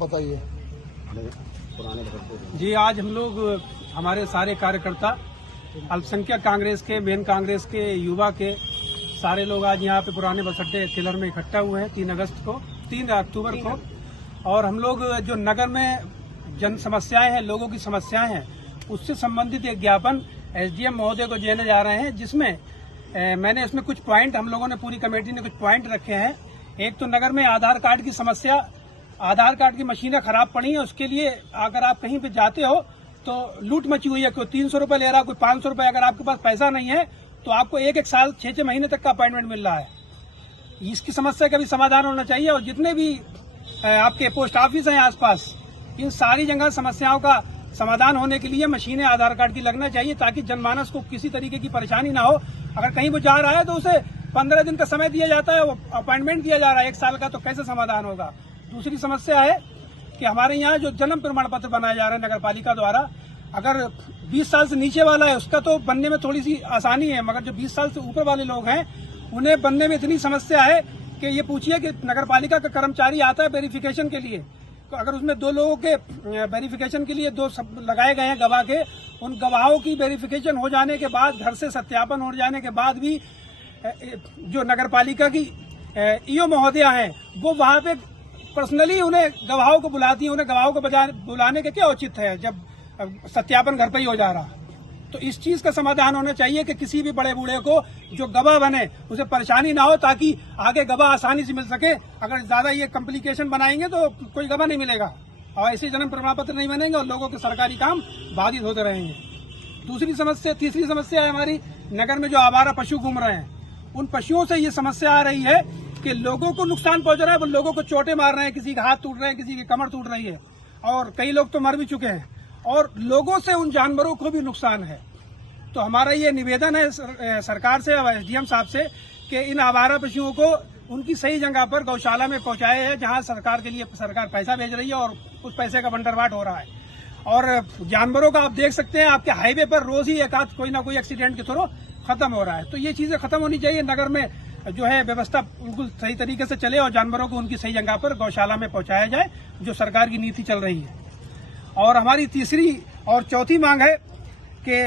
बताइए। जी, आज हम लोग हमारे सारे कार्यकर्ता अल्पसंख्यक कांग्रेस के, मेन कांग्रेस के, युवा के सारे लोग आज यहाँ पे पुराने बस अड्डे थिलर में इकट्ठा हुए हैं 3 अक्टूबर को। और हम लोग जो नगर में जन समस्याएं हैं, लोगों की समस्याएं हैं, उससे संबंधित एक ज्ञापन एसडीएम महोदय को देने जा रहे हैं, जिसमें मैंने इसमें कुछ पॉइंट, हम लोगों ने पूरी कमेटी ने कुछ पॉइंट रखे हैं। एक तो नगर में आधार कार्ड की समस्या, आधार कार्ड की मशीनें खराब पड़ी हैं, उसके लिए अगर आप कहीं पे जाते हो तो लूट मची हुई है। कोई 300 रुपए ले रहा, कोई 500 रुपए। अगर आपके पास पैसा नहीं है तो आपको एक साल 6 महीने तक का अपॉइंटमेंट मिल रहा है। इसकी समस्या का भी समाधान होना चाहिए। और जितने भी आपके पोस्ट ऑफिस हैं आसपास, इन सारी जगह समस्याओं का समाधान होने के लिए मशीनें आधार कार्ड की लगना चाहिए, ताकि जनमानस को किसी तरीके की परेशानी ना हो। अगर कहीं वो जा रहा है तो उसे 15 दिन का समय दिया जाता है, वो अपॉइंटमेंट दिया जा रहा है 1 साल का, तो कैसे समाधान होगा। दूसरी समस्या है कि हमारे यहाँ जो जन्म प्रमाण पत्र बनाए जा रहे हैं नगर पालिका द्वारा, अगर 20 साल से नीचे वाला है उसका तो बनने में थोड़ी सी आसानी है, मगर जो 20 साल से ऊपर वाले लोग हैं उन्हें बनने में इतनी समस्या है कि ये पूछिए कि नगर पालिका का कर्मचारी आता है वेरिफिकेशन के लिए, तो अगर उसमें 2 लोगों के वेरिफिकेशन के लिए 2 लगाए गए हैं गवाह के, उन गवाहों की वेरिफिकेशन हो जाने के बाद, घर से सत्यापन हो जाने के बाद भी जो नगर पालिका की ईओ महोदया हैं वो वहां पे पर्सनली उन्हें गवाहों को बुलाती है। उन्हें गवाहों को बुलाने के क्या औचित्य है जब सत्यापन घर पे ही हो जा रहा। तो इस चीज का समाधान होना चाहिए कि किसी भी बड़े बूढ़े को जो गवाह बने उसे परेशानी ना हो, ताकि आगे गवाह आसानी से मिल सके। अगर ज्यादा ये कॉम्प्लिकेशन बनाएंगे तो कोई गवाह नहीं मिलेगा और ऐसे जन्म प्रमाण पत्र नहीं बनेंगे और लोगों के सरकारी काम बाधित होते रहेंगे। तीसरी समस्या है हमारी नगर में जो आवारा पशु घूम रहे हैं, उन पशुओं से ये समस्या आ रही है कि लोगों को नुकसान पहुंच रहा है, वो लोगों को चोटें मार रहे हैं, किसी के हाथ टूट रहे हैं, किसी की कमर टूट रही है और कई लोग तो मर भी चुके हैं, और लोगों से उन जानवरों को भी नुकसान है। तो हमारा ये निवेदन है सरकार से और एसडीएम साहब से कि इन आवारा पशुओं को उनकी सही जगह पर गौशाला में पहुंचाया है, जहां सरकार के लिए सरकार पैसा भेज रही है और उस पैसे का बंटरवाट हो रहा है। और जानवरों का आप देख सकते हैं, आपके हाईवे पर रोज ही एक आध कोई ना कोई एक्सीडेंट के थ्रू खत्म हो रहा है। तो ये चीजें खत्म होनी चाहिए, नगर में जो है व्यवस्था बिल्कुल सही तरीके से चले और जानवरों को उनकी सही जगह पर गौशाला में पहुंचाया जाए, जो सरकार की नीति चल रही है। और हमारी तीसरी और चौथी मांग है कि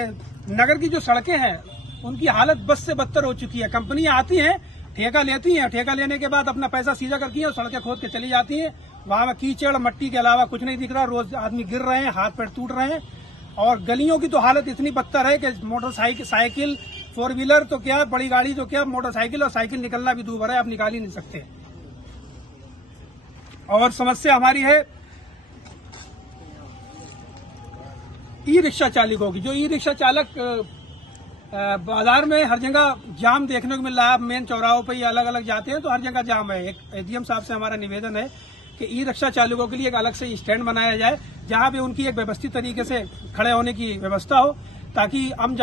नगर की जो सड़कें हैं उनकी हालत बद से बदतर हो चुकी है। कंपनियां आती हैं, ठेका लेती हैं, ठेका लेने के बाद अपना पैसा सीधा करती हैं और सड़कें खोद के चली जाती हैं। वहां कीचड़ मट्टी के अलावा कुछ नहीं दिख रहा। रोज आदमी गिर रहे हैं, हाथ पैर टूट रहे हैं। और गलियों की तो हालत इतनी बदतर है कि मोटरसाइकिल 4 व्हीलर तो क्या, बड़ी गाड़ी तो क्या, मोटरसाइकिल और साइकिल निकलना भी दूभर है, आप निकाल ही नहीं सकते। और समस्या हमारी है ई रिक्शा चालकों की। जो ई रिक्शा चालक बाजार में हर जगह जाम देखने को मिल रहा है। मेन चौराहों पे ये अलग अलग जाते हैं तो हर जगह जाम है। एक एसडीएम साहब से हमारा निवेदन है कि ई रिक्शा चालकों के लिए एक अलग से स्टैंड बनाया जाए, जहां पे उनकी एक व्यवस्थित तरीके से खड़े होने की व्यवस्था हो, ताकि आम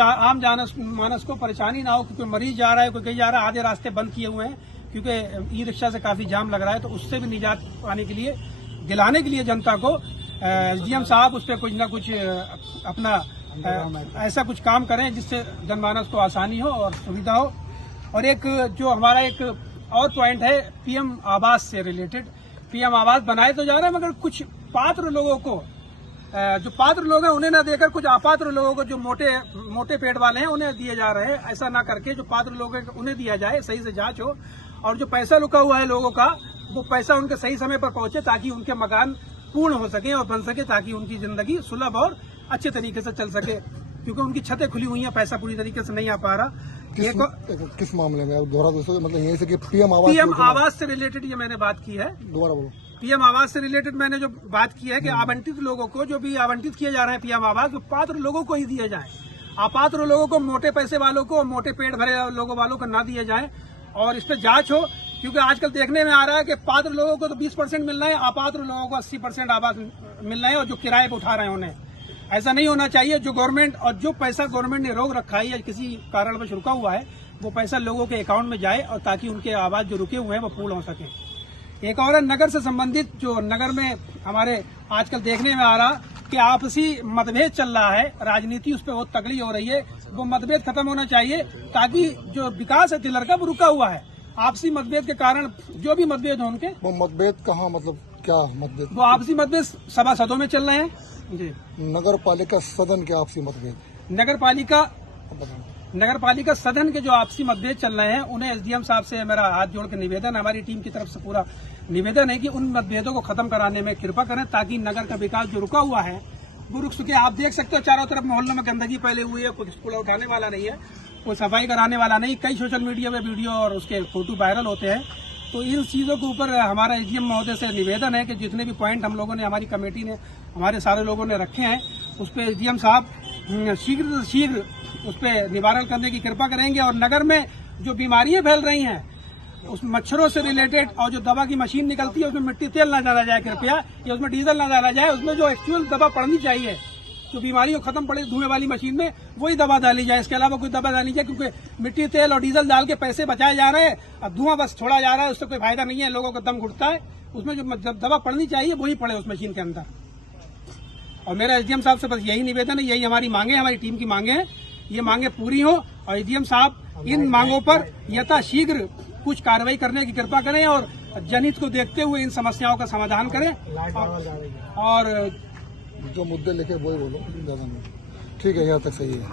मानस को परेशानी ना हो। क्योंकि मरीज जा रहा है, कोई कहीं जा रहा है, आधे रास्ते बंद किए हुए हैं क्योंकि ई रिक्शा से काफी जाम लग रहा है। तो उससे भी निजात पाने के लिए, दिलाने के लिए जनता को एसडीएम साहब उस पर कुछ ना कुछ अपना ऐसा कुछ काम करें जिससे जनमानस को आसानी हो और सुविधा हो। और एक जो हमारा एक और पॉइंट है पीएम आवास से रिलेटेड। पीएम आवास बनाए तो जा रहे हैं, मगर कुछ पात्र लोगों को, जो पात्र लोग हैं उन्हें न देकर कुछ अपात्र लोगों को, जो मोटे पेट वाले हैं, उन्हें दिए जा रहे हैं। ऐसा ना करके जो पात्र लोग हैं उन्हें दिया जाए, सही से जांच हो। और जो पैसा रुका हुआ है लोगों का, वो पैसा उनके सही समय पर पहुंचे, ताकि उनके मकान पूर्ण हो सके और बन सके, ताकि उनकी जिंदगी सुलभ और अच्छे तरीके से चल सके। क्योंकि उनकी छतें खुली हुई हैं, पैसा पूरी तरीके से नहीं आ पा रहा। किस मामले में दोहरा दोस्तों, मतलब यही से कि पीएम आवास से रिलेटेड ये मैंने बात की है। दोबारा बोलो। पीएम आवास से रिलेटेड मैंने जो बात की है कि आवंटित लोगों को, जो भी आवंटित किए जा रहे हैं पीएम आवास, वो पात्र लोगों को ही दिए जाए। अपात्र लोगों को, मोटे पैसे वालों को, मोटे पेट भरे लोगों वालों को ना दिए जाए। और इस पर जांच हो, क्योंकि आजकल देखने में आ रहा है कि पात्र लोगों को तो 20% मिल रहा है, अपात्र लोगों को 80% आवास मिल रहे हैं, और जो किराए पर उठा रहे हैं उन्हें। ऐसा नहीं होना चाहिए। जो गवर्नमेंट और जो पैसा गवर्नमेंट ने रोक रखा है या किसी कारणवश रुका हुआ है, वो पैसा लोगों के अकाउंट में जाए, और ताकि उनके आवास जो रुके हुए हैं वो पूर्ण हो सके। एक और नगर से संबंधित, जो नगर में हमारे आजकल देखने में आ रहा कि आपसी मतभेद चल रहा है, राजनीति उस पर बहुत तगड़ी हो रही है, वो मतभेद खत्म होना चाहिए, ताकि जो विकास है तिलर का वो रुका हुआ है। आपसी मतभेद के कारण जो भी मतभेद हो उनके, वो मतभेद कहाँ, मतलब क्या मतभेद? वो आपसी मतभेद सभासदों में चल रहे हैं जी। नगर पालिका सदन के आपसी मतभेद नगर पालिका सदन के जो आपसी मतभेद चल रहे हैं, उन्हें एसडीएम साहब से मेरा हाथ जोड़ के निवेदन, हमारी टीम की तरफ से पूरा निवेदन है कि उन मतभेदों को खत्म कराने में कृपा करें, ताकि नगर का विकास जो रुका हुआ है वो रुक सके। आप देख सकते हो चारों तरफ मोहल्लों में गंदगी फैली हुई है, कोई कूड़ा उठाने वाला नहीं है, कोई सफाई कराने वाला नहीं। कई सोशल मीडिया में वीडियो और उसके फोटो वायरल होते हैं। तो इन चीजों के ऊपर हमारा एसडीएम महोदय से निवेदन है कि जितने भी पॉइंट हम लोगों ने, हमारी कमेटी ने, हमारे सारे लोगों ने रखे हैं, उस पर एसडीएम साहब शीघ्र से शीघ्र उस पर निवारण करने की कृपा करेंगे। और नगर में जो बीमारियां फैल रही हैं, उस मच्छरों से रिलेटेड, और जो दवा की मशीन निकलती है उसमें मिट्टी तेल ना डाला जाए कृपया, या उसमें डीजल ना डाला जाए, उसमें जो एक्चुअल दवा पड़नी चाहिए, जो बीमारी को खत्म पड़े धुएं वाली मशीन में, वही दवा डाली जाए। इसके अलावा कोई दवा डाली जाए, क्योंकि मिट्टी तेल और डीजल डाल के पैसे बचाए जा रहे हैं, अब धुआं बस छोड़ा जा रहा है, उससे कोई फायदा नहीं है, लोगों का दम घुटता है। उसमें जो दवा पड़नी चाहिए वही पड़े उस मशीन के अंदर। और मेरा एसडीएम साहब से बस यही निवेदन है, यही हमारी मांगे, हमारी टीम की मांगे हैं, ये मांगे पूरी हो और एसडीएम साहब इन मांगों पर यथाशीघ्र कुछ कार्रवाई करने की कृपा करें और जनहित को देखते हुए इन समस्याओं का समाधान करें। और जो मुद्दे लेके वही बोलो, ज्यादा नहीं। ठीक है, यहाँ तक सही है।